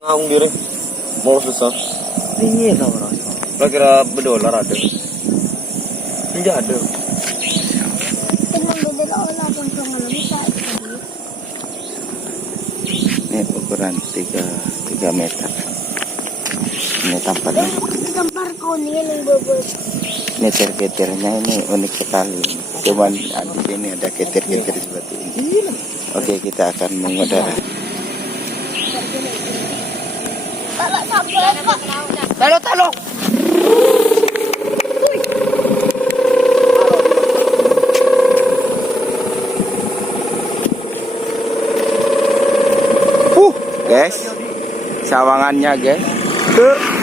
Ngawang diri. Mau susah. Ini lah orang. Kira-kira berdolar ada. Enggak ada. Ini ukuran 3 meter. Ini tampaknya. Gambar ko niya ng bubos. Meter-meternya ini unik sekali. Cuman di sini ada ketir-ketir seperti ini. Oke, kita akan mengudara. Talo. Guys, sawangannya guys. Tuh.